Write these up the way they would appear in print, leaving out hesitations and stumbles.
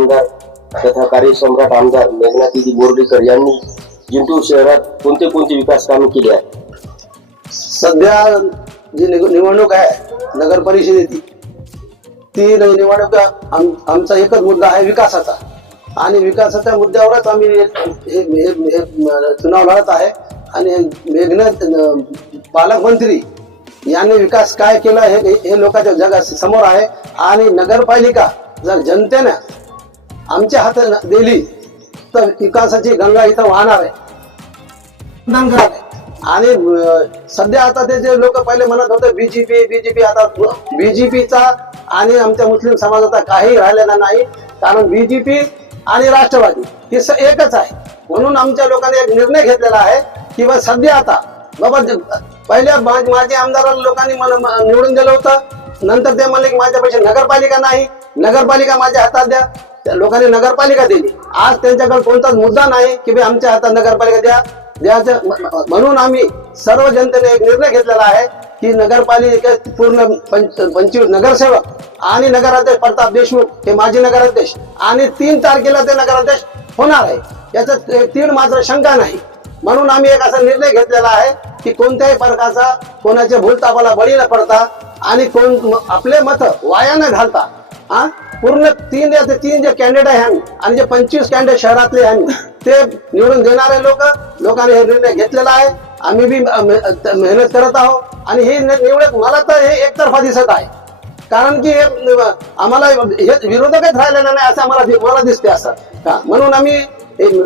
आमदार तथा कार्यसम्राट आमदार मेघनादिदी बोर्डीकर यांनी जिंतूर शहरात कोणते कोणते विकास कामे केली आहेत? सध्या जी निवडणूक आहे नगर परिषदेची, ती निवडणूक आमचा एकच मुद्दा आहे विकासाचा, आणि विकासाच्या मुद्द्यावरच आम्ही हे चुनाव लढत आहे. आणि मेघनाथ पालकमंत्री यांनी विकास काय केला हे लोकांच्या जगा समोर आहे. आणि नगरपालिका जर जनतेने आमच्या हातात दिली तर विकासाची गंगा इथं वाहणार आहे. आणि सध्या आता ते जे लोक पहिले म्हणत होते बीजेपी, आता बीजेपीचा आणि आमच्या मुस्लिम समाजाचा काही राहिलेला नाही. कारण बीजेपी आणि राष्ट्रवादी हे एकच आहे. म्हणून आमच्या लोकांनी एक निर्णय घेतलेला आहे की बा सध्या आता बाबा पहिल्या माझे आमदार लोकांनी मला निवडून दिलं होतं, नंतर ते म्हणले की माझ्यापाशी नगरपालिका नाही, नगरपालिका माझ्या हातात द्या. त्या लोकांनी नगरपालिका दिली. आज त्यांच्याकडे कोणताच मुद्दा नाही की बा आमच्या हातात नगरपालिका द्यायचं. म्हणून आम्ही सर्व जनतेने एक निर्णय घेतलेला आहे की नगरपालिका पूर्ण 25 नगरसेवक आणि नगराध्यक्ष प्रताप देशमुख हे माजी नगराध्यक्ष, आणि 3 तारखेला ते नगराध्यक्ष होणार आहे, याच्यात तीळ मात्र शंका नाही. म्हणून आम्ही एक असा निर्णय घेतलेला आहे की कोणत्याही प्रकारचा कोणाच्या भूलतापाला बळी न पडता आणि कोण आपले मत वाया न घालता पूर्ण 3 जे कॅन्डिडेट आहे आणि जे 25 कॅन्डिडेट शहरातले आहे ते निवडून देणारे लोकांनी हे निर्णय घेतलेला आहे. आम्ही बी मेहनत करत आहोत. आणि हे निवडणूक मला तर हे एकतर्फा दिसत आहे, कारण की आम्हाला विरोधकच राहिलेला नाही असं मला दिसते असं का. म्हणून आम्ही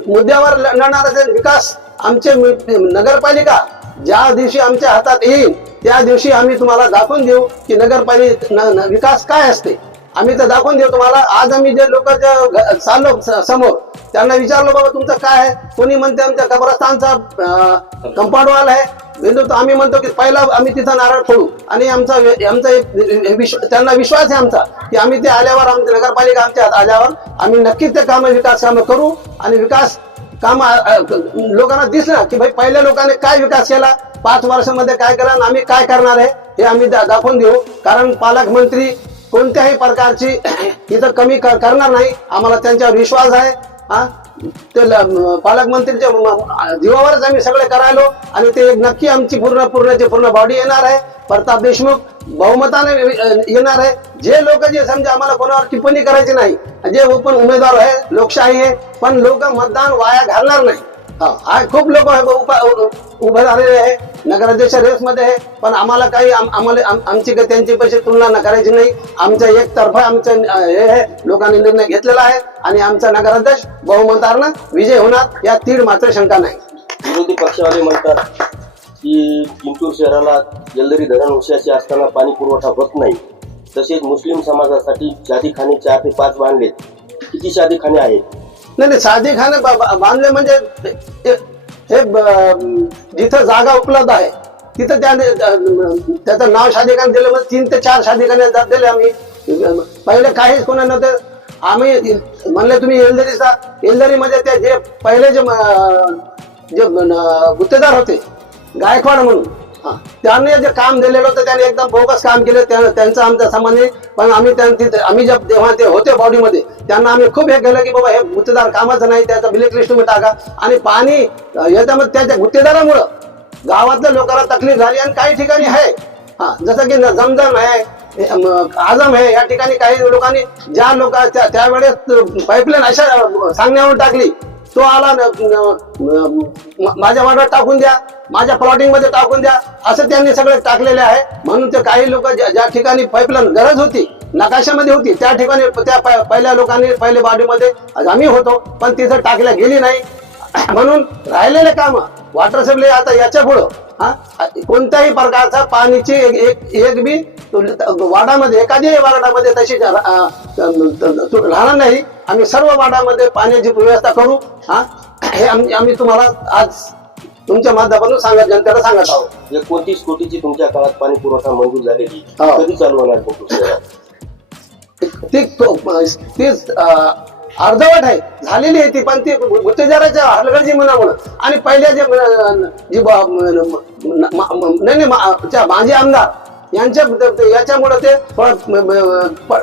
मुद्द्यावर लढणार असेल. विकास आमचे नगरपालिका ज्या दिवशी आमच्या हातात येईल त्या दिवशी आम्ही तुम्हाला दाखवून देऊ की नगरपालिका विकास काय असते. आम्ही तर दाखवून देऊ तुम्हाला. आज आम्ही जे लोक चाललो समोर त्यांना विचारलो बाबा तुमचं काय आहे, कोणी म्हणते आमच्या कब्रस्तानचा कंपाऊंड वॉल आहे बिंदू, तर आम्ही म्हणतो की पहिला आम्ही तिथं नारळ फोडू. आणि आमचा त्यांना विश्वास आहे आमचा की आम्ही ते आल्यावर आमच्या नगरपालिका आमच्या हात आल्यावर आम्ही नक्कीच ते विकास कामं करू. आणि विकास काम लोकांना दिसलं की भाई पहिल्या लोकांनी काय विकास केला, 5 वर्षामध्ये काय केला आणि आम्ही काय करणार आहे हे आम्ही दाखवून देऊ. कारण पालकमंत्री कोणत्याही प्रकारची इथं कमी करणार नाही, आम्हाला त्यांच्यावर विश्वास आहे. ते पालकमंत्रीच्या जीवावरच आम्ही सगळे करायलो. आणि ते नक्की आमची पूर्ण बॉडी येणार आहे. प्रताप देशमुख बहुमताने येणार आहे. जे लोक जे समजा आम्हाला कोणावर टिप्पणी करायची नाही, जे ओपन उमेदवार आहे, लोकशाही आहे, पण लोक मतदान वाया घालणार नाही. खूप लोक उभे झालेले आहे नगराध्यक्ष रेस मध्ये आहे, पण आम्हाला काही आमची त्यांची पैसे तुलना करायची नाही. आमच्या एकतर्फा आमचं हे लोकांनी निर्णय घेतलेला आहे आणि आमचा नगराध्यक्ष बहुमतानं विजय होणार यात तीळ मात्र शंका नाही. विरोधी पक्षवाले म्हणतात की जिंतूर शहराला जलदरी धरण उशाशी असताना पाणी पुरवठा होत नाही. तसेच मुस्लिम समाजासाठी शादीखाने 4 ते 5 बांधले. किती शादीखाने आहेत? नाही, शादीखाने बांधले म्हणजे हे जिथं जागा उपलब्ध आहे तिथं त्याचं नाव शादीखाने दिलं. म्हणजे 3 ते 4 शादीखाने दिले आम्ही. पहिले काहीच कोणा नव्हते. आम्ही म्हणले तुम्ही येलदरी मध्ये ते जे पहिले जे गुत्तेदार होते गायकवाड म्हणून, त्यांनी जे काम दिलेलं होतं त्यांनी एकदम बोगस काम केलं. त्यांचं आमचा संबंध नाही. पण आम्ही जेव्हा ते होते बॉडीमध्ये त्यांना आम्ही खूप हे केलं की बाबा हे गुत्तेदार कामाचं नाही, त्याचा ब्लॅक लिस्ट मध्ये टाका. आणि पाणी याच्यामध्ये त्याच्या गुत्तेदारामुळं गावातल्या लोकांना तकलीफ झाली. आणि काही ठिकाणी आहे जसं की जमजम आहे, आजम आहे, या ठिकाणी काही लोकांनी ज्या लोक त्यावेळेस पाईपलाईन अशा सांगण्यावर टाकली, तो आला माझ्या वाड्यात टाकून द्या, माझ्या प्लॉटिंग मध्ये टाकून द्या, असं त्यांनी सगळे टाकलेले आहे. म्हणून ते काही लोक ज्या ठिकाणी पाईपलाईन गरज होती, नकाशामध्ये होती, त्या ठिकाणी त्या पहिल्या लोकांनी पहिल्या बॉडीमध्ये आम्ही होतो, पण तिथं टाकल्या गेली नाही. म्हणून राहिलेले काम वॉटर सप्लाय आता याच्या पुढं कोणत्याही प्रकारचा पाणीची एक बी वाडामध्ये एखाद्या वार्डामध्ये तशी राहणार नाही. आम्ही सर्व वार्डामध्ये पाण्याची व्यवस्था करू. हे आम्ही तुम्हाला आज तुमच्या माध्यमातून जनतेला सांगत आहोत. 29 कोटीची तुमच्या काळात पाणी पुरवठा मंजूर झालेली, कधी चालू होणार? ती अर्धवट आहे, झालेली आहे ती, पण ती गुत्तेदाराच्या हलगर्जीपणामुळे आणि पहिल्या जे माजी आमदार याच्यामुळे ते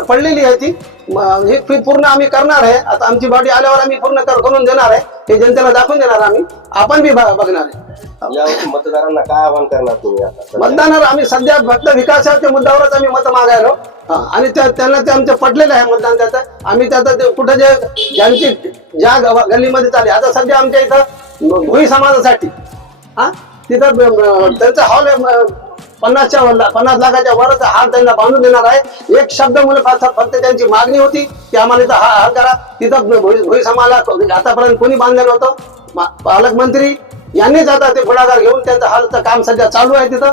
पडलेली आहे ती हे पूर्ण आम्ही करणार आहे. आता आमची बॉडी आल्यावर आम्ही पूर्ण करून देणार आहे. हे जनतेला दाखवून देणार आम्ही. आपण बी बघणार आहे. यावर्षी मतदारांना काय आवाहन करणार तुम्ही आता? मतदानावर आम्ही सध्या फक्त विकासाच्या मुद्द्यावरच आम्ही मत मागायलो. आणि त्यांना ते आमचं पटलेलं आहे मतदान. त्याचं आम्ही त्याचं कुठं ज्यांची ज्या गल्लीमध्ये चालली आता सध्या आमच्या इथं भोई समाजासाठी तिथं त्यांचा हॉल 50 लाखाच्या वरच हार त्यांना बांधून देणार आहे. एक शब्द मुलं फक्त त्यांची मागणी होती की आम्हाला इथं हार करा. तिथं भोई समाजाला आतापर्यंत कोणी बांधलेलं होतं. पालकमंत्री यांनीच आता ते पुढाकार घेऊन त्यांचं हालचं काम सध्या चालू आहे. तिथं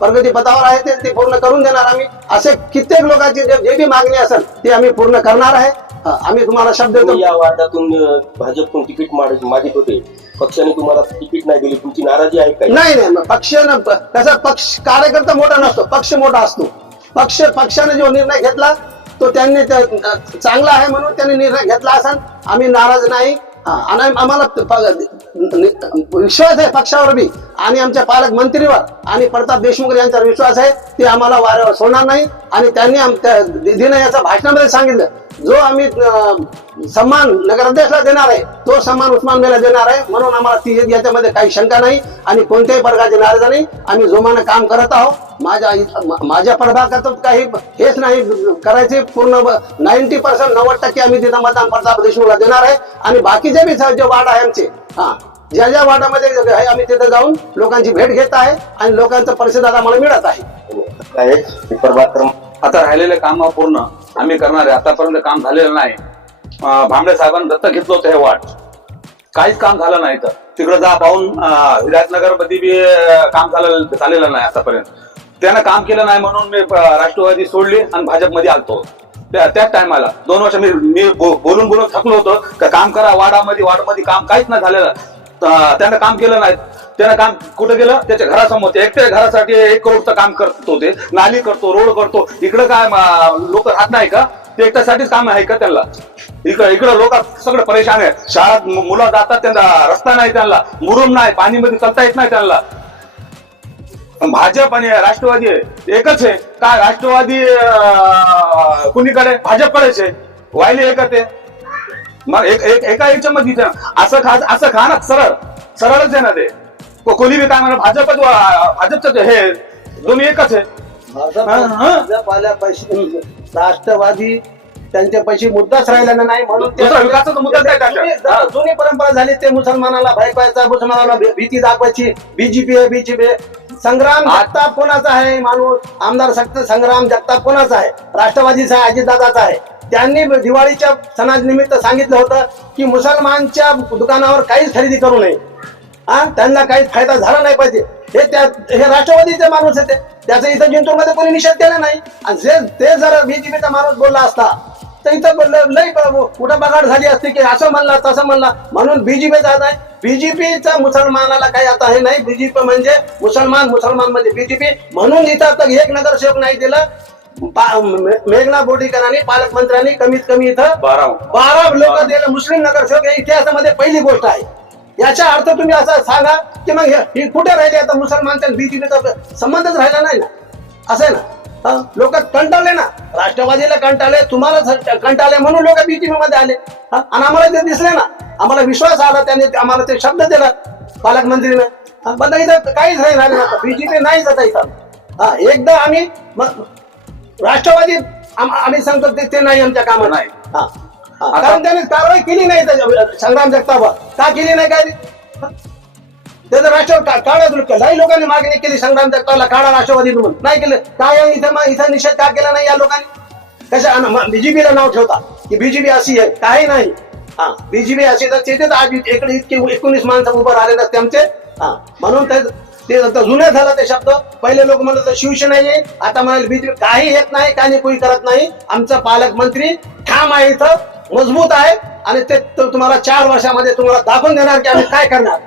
प्रगती पथावर आहे ते पूर्ण करून देणार आम्ही. असे कित्येक लोकांची जे बी मागणी असेल ती आम्ही पूर्ण करणार आहे. आम्ही तुम्हाला शब्द देतो. या वार्डातून भाजपतून तिकीट मागित होते, पक्षाने तुम्हाला तिकीट नाही दिली, तुमची नाराजी आहे का? नाही पक्षानं त्याचा पक्ष कार्यकर्ता मोठा नसतो, पक्ष मोठा असतो. पक्षाने जो निर्णय घेतला तो त्यांनी चांगला आहे म्हणून त्यांनी निर्णय घेतला असेल. आम्ही नाराज नाही. आणि आम्हाला विश्वास आहे पक्षावर बी आणि आमच्या पालकमंत्रीवर आणि प्रताप देशमुख यांचा विश्वास आहे. ते आम्हाला वाऱ्यावर सोडणार नाही. आणि त्यांनी आमच्या दिदीनं याच्या भाषणामध्ये सांगितलं जो आम्ही सन्मान नगराध्यक्षला देणार आहे तो सन्मान उस्मान बेला देणार आहे. म्हणून आम्हाला याच्यामध्ये काही शंका नाही आणि कोणत्याही प्रकारची नाराजी नाही. आम्ही जोमानं काम करत आहोत. माझ्या प्रभागात काही हेच नाही करायचे. पूर्ण 90% 90% आम्ही तिथं मतदान प्रताप देशमुखला देणार आहे. आणि बाकीचे बी जे वार्ड आहे आमचे ज्या वार्डामध्ये आहे आम्ही तिथं जाऊन लोकांची भेट घेत आहे आणि लोकांचा प्रतिसाद आम्हाला मिळत आहे. आता राहिलेले काम पूर्ण आम्ही करणार आहे. आतापर्यंत काम झालेलं नाही. भांबळे साहेबांनी दत्तक घेतलं होतं हे वार्ड, काहीच काम झालं नाही. तर तिकडे जा पाहून हिदायतनगर मध्ये बी काम झालेलं नाही आतापर्यंत. त्यानं काम केलं नाही म्हणून मी राष्ट्रवादी सोडली आणि भाजपमध्ये आलतो. त्याच टायमाला 2 वर्ष मी बोलून थकलो होतो का काम करा वार्डामध्ये काम काहीच नाही झालेलं. त्यानं काम केलं नाही. त्यानं काम कुठं गेलं? त्याच्या घरासमोर एकट्या घरासाठी 1 करोडचं काम करतो. ते नाली करतो, रोड करतो. इकडं काय लोक राहत नाही का? ते एकट्यासाठीच काम आहे का त्यांना? इकडं लोक सगळं परेशान आहे. शाळेत मुलं जातात, त्यांना रस्ता नाही, त्यांना मुरुम नाही, पाणीमध्ये चालता येत नाही त्यांना. भाजप आणि राष्ट्रवादी एकच आहे काय? राष्ट्रवादी कुणीकडे? भाजपकडेच आहे. व्हायला एकच आहे. मग एका याच्यामध्ये असं खा ना, सरळच आहे ना ते. कोणी बी काय म्हणा भाजपच हे दोन्ही एकच आहे. भाजप आल्यापासून राष्ट्रवादी त्यांच्या पैसे मुद्दाच राहिला नाही म्हणून विकासाचा मुद्दा काय? जुनी परंपरा झाली ते मुसलमानाला भयपायचा, मुसलमानाला भीती दाखवायची. बीजेपी संग्राम जगताप कोणाचा आहे? माणूस आमदार संग्राम जगताप कोणाचा आहे? राष्ट्रवादीचा आहे, अजितदादाचा आहे. त्यांनी दिवाळीच्या सणानिमित्त सांगितलं होतं की मुसलमानच्या दुकानावर काहीच खरेदी करू नये. त्यांना काही फायदा झाला नाही पाहिजे. हे राष्ट्रवादीचे माणूस आहे. त्याचं इथं जिंतूरमध्ये कोणी निषेध केला नाही. आणि ते जर बीजेपीचा माणूस बोलला असता तर इथं लई कुठं बघाड झाली असती की असं म्हणला तसं म्हणला. म्हणून बीजेपी जात आहे. बीजेपीचा मुसलमानाला काही आता हे नाही. बीजेपी म्हणजे मुसलमान म्हणजे बीजेपी. म्हणून इथं तर 1 नगरसेवक नाही दिलं. मेघना बोर्डीकरांनी पालकमंत्र्यांनी कमीत कमी इथं 12 लोक दिले मुस्लिम नगरसेवक. या इतिहासामध्ये पहिली गोष्ट आहे. याचा अर्थ तुम्ही असं सांगा की मग ही कुठे राहिली? आता मुसलमानचा बीजेपीचा संबंधच राहिला नाही ना. असं आहे ना. लोक कंटाळले ना, राष्ट्रवादीला कंटाळले, तुम्हाला कंटाळले म्हणून लोक बीजेपी मध्ये आले. आणि आम्हाला ते दिसले ना, आम्हाला विश्वास आला. त्यांनी आम्हाला ते शब्द दिला पालकमंत्रीनं. बघा इथं काहीच राहिलं ना, बीजेपी नाहीच आता इथं. एकदा आम्ही राष्ट्रवादी आम्ही सांगतो ते नाही आमच्या कामात नाही. कारण त्याने कारवाई केली नाही संग्राम जगताप. का केली नाही? काय त्याचं राष्ट्रवादी काढा. काही लोकांनी मागणी केली संग्राम जगतापला काढा राष्ट्रवादी म्हणून, नाही केलं. काय इथं निषेध का केला नाही या लोकांनी? कशा बीजेपीला नाव ठेवता की बीजेपी अशी आहे? काही नाही. बीजेपी अशी तर तिथेच आज इकडे इतके 19 माणसं उभं राहिलेत त्यांचे. म्हणून ते जुने झालं ते शब्द. पहिले लोक म्हणत शिवसेना येईल, आता म्हणाले बीजेपी. काही येत नाही, काही कोणी करत नाही. आमचा पालकमंत्री ठाम आहे, इथं मजबूत आहे. आणि ते तुम्हाला 4 वर्षामध्ये तुम्हाला दाखवून देणार की आम्ही काय करणार.